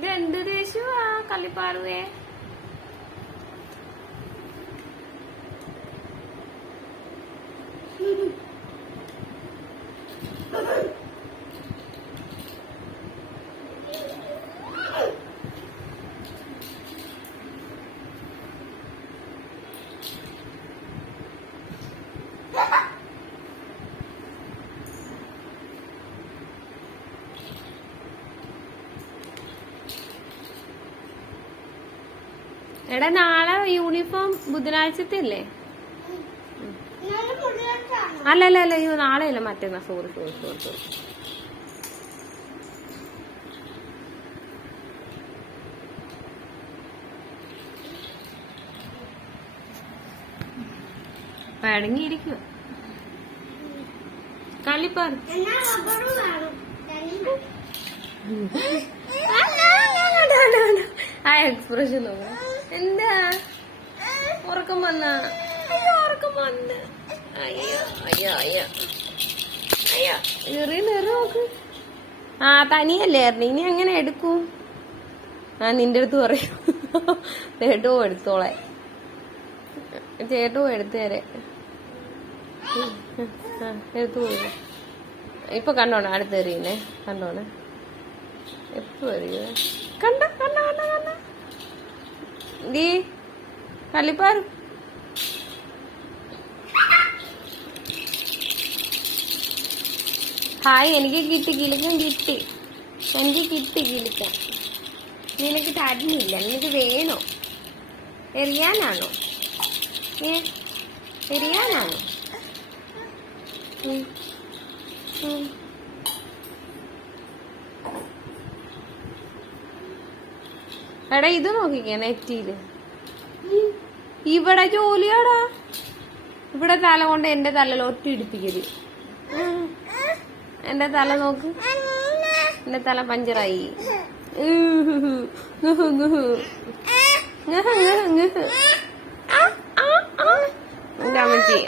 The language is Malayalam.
ഇതെന്ത് ദേശുവാ കള്ളിപ്പാറുവേ? എടാ നാളെ യൂണിഫോം ബുധനാഴ്ചത്തെ അല്ലേ? അല്ലല്ല അയ്യോ നാളെ അല്ല മറ്റന്നാ. സോറി. പടങ്ങിയിരിക്കുക കളിപ്പാർ. ആ എക്സ്പ്രഷൻ നോക്കാം. എന്താ ഉറക്കം വന്ന? ഉറക്കം വന്ന്. നോക്ക്. ആ തനിയല്ലേ ഇനി എങ്ങനെ എടുക്കൂ? ആ നിന്റെ അടുത്ത് പറയൂ. ചേട്ടോ എടുത്തോളെ. ചേട്ടോ എടുത്തേരെ. എടുത്തു പോയി. ഇപ്പൊ കണ്ടോണ അടുത്ത് എറിയുന്നേ. കണ്ടോണേ എപ്പോ എറിയ. കണ്ട ദീ കളിപ്പാറ്. ഹായ് എനിക്ക് കിട്ടി. കിലുക്കം കിട്ടി. എനിക്ക് കിട്ടി കിലുക്കം. നിനക്ക് തരുന്നില്ല. നിനക്ക് വേണോ? എറിയാനാണോ? എറിയാനാണോ? എടാ ഇത് നോക്കിക്കേ നെറ്റിയില്. ഇവിടെ ജോലിയാടാ. ഇവിടെ തല കൊണ്ട് എന്റെ തലയിൽ ഒറ്റ ഇടിപ്പിക്കല്. എന്റെ തല നോക്ക്. എന്റെ തല പഞ്ചറായി. എന്റെ അമ്മച്ചി